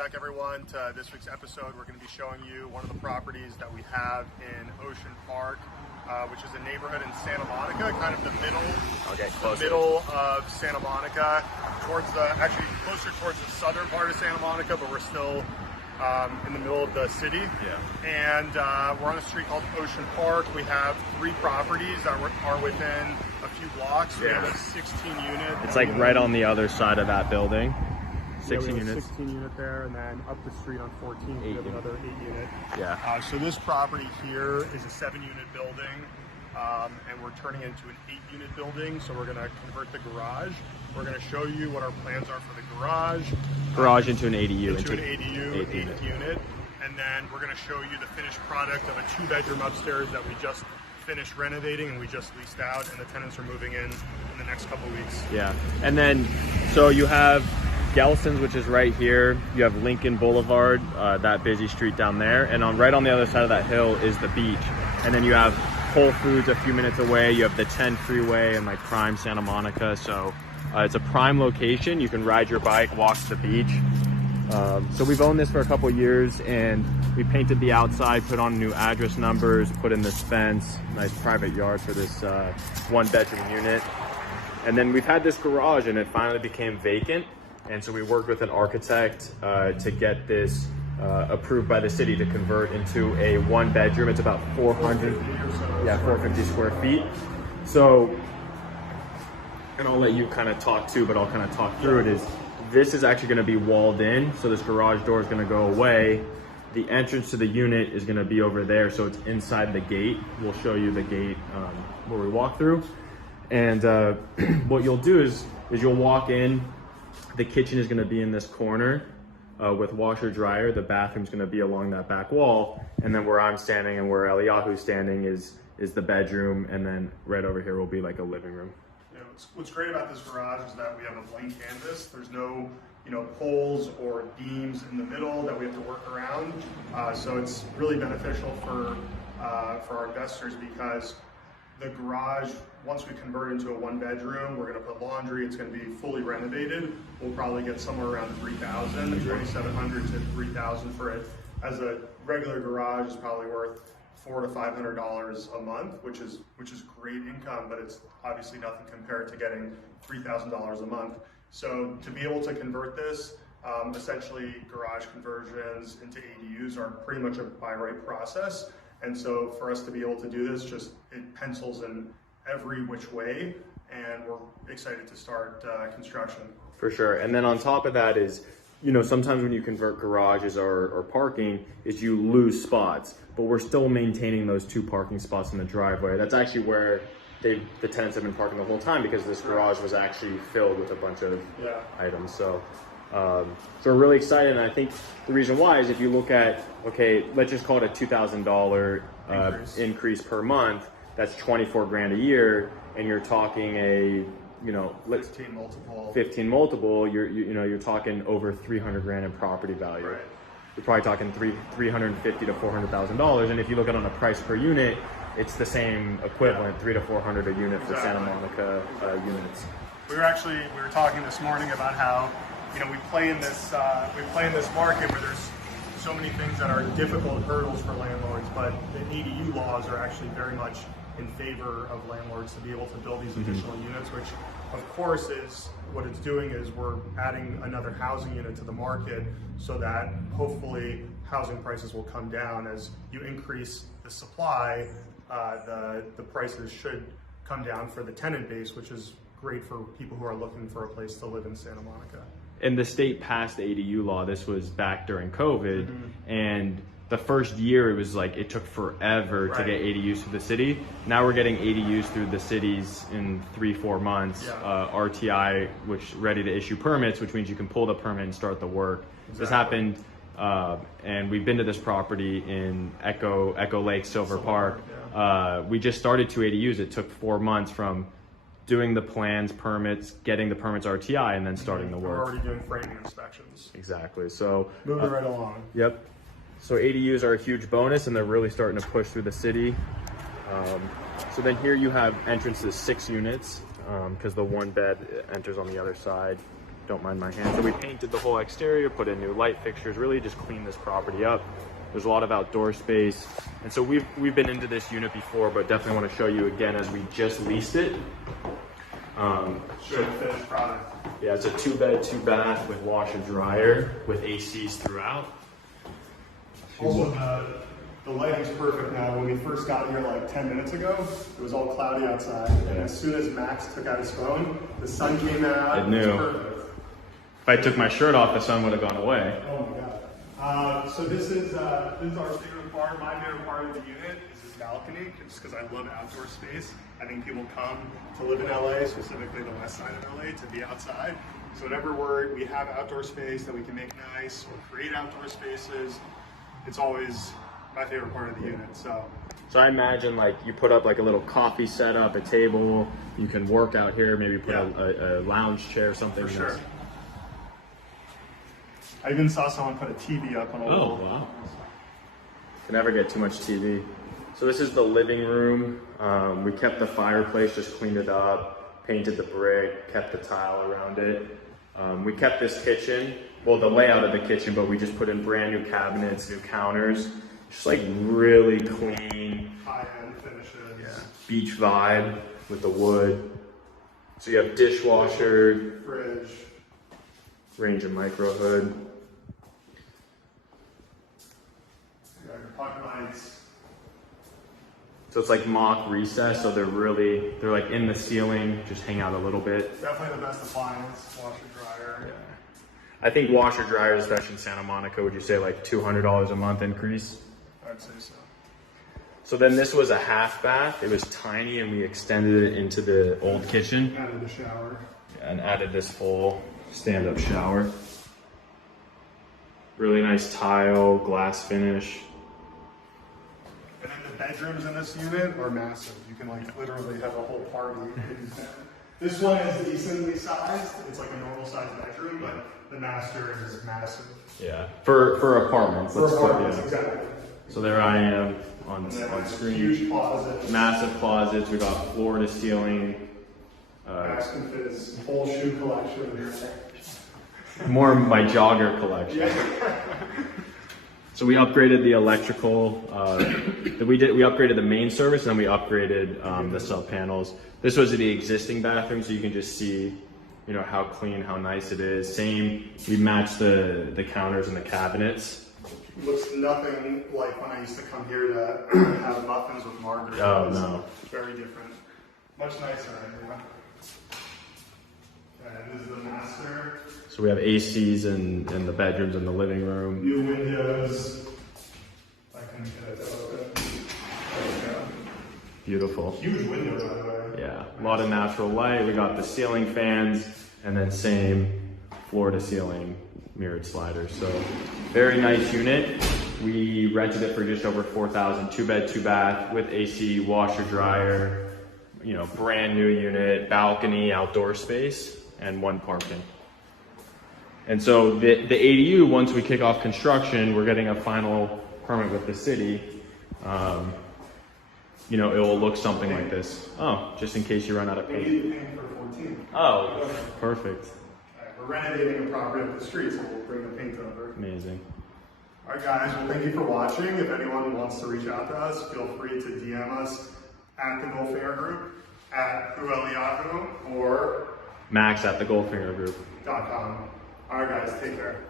back everyone to this week's episode. We're going to be showing you one of the properties that we have in Ocean Park, which is a neighborhood in Santa Monica, kind of the middle of Santa Monica, actually closer towards the southern part of Santa Monica, but we're still in the middle of the city. And we're on a street called Ocean Park. We have 3 properties that are within a few blocks. We have a 16 unit. It's like right on the other side of that building. 16 units. 16 unit there, and then up the street on 14, we have another 8 unit. Yeah. So this property here is a 7-unit building, and we're turning into an 8-unit building. So we're going to convert the garage. We're going to show you what our plans are for the garage. Garage into an ADU. Into an ADU, 8th unit. And then we're going to show you the finished product of a 2-bedroom upstairs that we just finished renovating and we just leased out, and the tenants are moving in the next couple of weeks. Yeah. And then, so you have Gelson's, which is right here. You have Lincoln Boulevard, that busy street down there. And right on the other side of that hill is the beach. And then you have Whole Foods a few minutes away. You have the 10 freeway and like prime Santa Monica. So it's a prime location. You can ride your bike, walk to the beach. So we've owned this for a couple of years, and we painted the outside, put on new address numbers, put in this fence, nice private yard for this 1-bedroom unit. And then we've had this garage, and it finally became vacant. And so we worked with an architect to get this approved by the city to convert into a 1-bedroom. It's about 450 square feet. So, and I'll let you kind of talk too, but I'll kind of talk through it. This is actually going to be walled in. So this garage door is going to go away. The entrance to the unit is going to be over there. So it's inside the gate. We'll show you the gate where we walk through. And what you'll do is you'll walk in. The kitchen is going to be in this corner with washer dryer. The bathroom is going to be along that back wall. And then where I'm standing and where Eliyahu's standing is the bedroom. And then right over here will be like a living room. What's great about this garage is that we have a blank canvas. There's no, poles or beams in the middle that we have to work around. So it's really beneficial for our investors, because the garage, once we convert into a 1-bedroom, we're going to put laundry. It's going to be fully renovated. We'll probably get somewhere around $3,000, $2,700 to $3,000 for it. As a regular garage is probably worth $400 to $500 a month, which is great income, but it's obviously nothing compared to getting $3,000 a month. So to be able to convert this, essentially garage conversions into ADUs are pretty much a by right process. And so for us to be able to do this, it pencils in every which way, and we're excited to start construction. For sure. And then on top of that is, sometimes when you convert garages or parking, is you lose spots, but we're still maintaining those 2 parking spots in the driveway. That's actually where the tenants have been parking the whole time, because this garage was actually filled with a bunch of items. So we're really excited. And I think the reason why is if you look at, okay, let's just call it a $2,000 increase per month, that's 24 grand a year, and you're talking a 15 multiple, you're talking over 300 grand in property value. Right. You're probably talking $350,000 to $400,000. And if you look at it on a price per unit, it's the same equivalent, $300 to $400 a unit for Santa Monica units. We were talking this morning about how, we play in this market where there's so many things that are difficult hurdles for landlords, but the ADU laws are actually very much in favor of landlords to be able to build these additional units, which of course is what it's doing is we're adding another housing unit to the market, so that hopefully housing prices will come down. As you increase the supply, the prices should come down for the tenant base, which is great for people who are looking for a place to live in Santa Monica. And the state passed the ADU law. This was back during COVID, and the first year it took forever to get ADUs to the city. Now we're getting ADUs through the cities in 3-4 months. RTI, which ready to issue permits, which means you can pull the permit and start the work. Exactly. This happened, and we've been to this property in Echo Lake, Silver Park. We just started 2 ADUs. It took 4 months from doing the plans, permits, getting the permits RTI, and then starting the work. We're already doing framing inspections. Exactly. So moving right along. Yep. So ADUs are a huge bonus, and they're really starting to push through the city. So then here you have entrance to 6 units, because the 1 bed enters on the other side. don't mind my hand. So we painted the whole exterior, put in new light fixtures, really just cleaned this property up. There's a lot of outdoor space. And so we've been into this unit before, but definitely want to show you again as we just leased it. Finished product. Yeah, it's a 2-bed, 2-bath with washer dryer with ACs throughout. Also, the lighting's perfect now. When we first got here like 10 minutes ago, it was all cloudy outside. And as soon as Max took out his phone, the sun came out. It knew. Perfect. If I took my shirt off, the sun would have gone away. Oh my God. So this is our favorite part. My favorite part of the unit is this balcony, just because I love outdoor space. I think people come to live in LA, specifically the west side of LA, to be outside. So whenever we have outdoor space that we can make nice or create outdoor spaces, it's always my favorite part of the unit. So I imagine like you put up like a little coffee setup, a table, you can work out here, maybe put a lounge chair or something. For sure. I even saw someone put a TV up on a wall. Oh, wow. Can never get too much TV. So this is the living room. We kept the fireplace, just cleaned it up, painted the brick, kept the tile around it. We kept this kitchen, well, the layout of the kitchen, but we just put in brand new cabinets, new counters, just like really clean. High-end finishes. Yeah. Beach vibe with the wood. So you have dishwasher, fridge, range and micro hood. you got your pocket lights. So it's like mock recess, so they're like in the ceiling, just hang out a little bit. Definitely the best appliance, washer dryer. Yeah. I think washer dryers, especially in Santa Monica, would you say like $200 a month increase? I'd say so. So then this was a half bath. It was tiny and we extended it into the old kitchen. Added a shower. And added this full stand-up shower. Really nice tile, glass finish. And then the bedrooms in this unit are massive. You can like literally have a whole party in them. This one is decently sized. It's like a normal sized bedroom, but the master is massive. Yeah, for apartments. For apartments, exactly. So there I am on screen. Huge closet. Massive closets. We got floor to ceiling. Max can fit his whole shoe collection. More my jogger collection. Yeah. So we upgraded the electrical. We upgraded the main service, and then we upgraded the sub panels. This was the existing bathroom, so you can just see, you know, how clean, how nice it is. Same. We matched the counters and the cabinets. Looks nothing like when I used to come here to have muffins with margaritas. Oh no. Very different. Much nicer, yeah. And this is the master. So we have ACs in the bedrooms and the living room. New windows. I can get it open. There we go. Beautiful. Huge window, by the way. Yeah, a lot of natural light. We got the ceiling fans, and then same floor to ceiling mirrored sliders. So very nice unit. We rented it for just over $4,000, 2-bed, 2-bath with AC, washer, dryer, you know, brand new unit, balcony, outdoor space, and 1 parking. And so the ADU, once we kick off construction, we're getting a final permit with the city. You know, it will look something like this. Oh, just in case you run out of paint. We need to paint for 14. Oh, perfect. We're renovating a property up the street, so we'll bring the paint over. Amazing. All right, guys. Well, thank you for watching. If anyone wants to reach out to us, feel free to DM us at the Goldfinger Group, at Eliyahu, or Max at the Goldfinger Group. .com. All right, guys. Take care.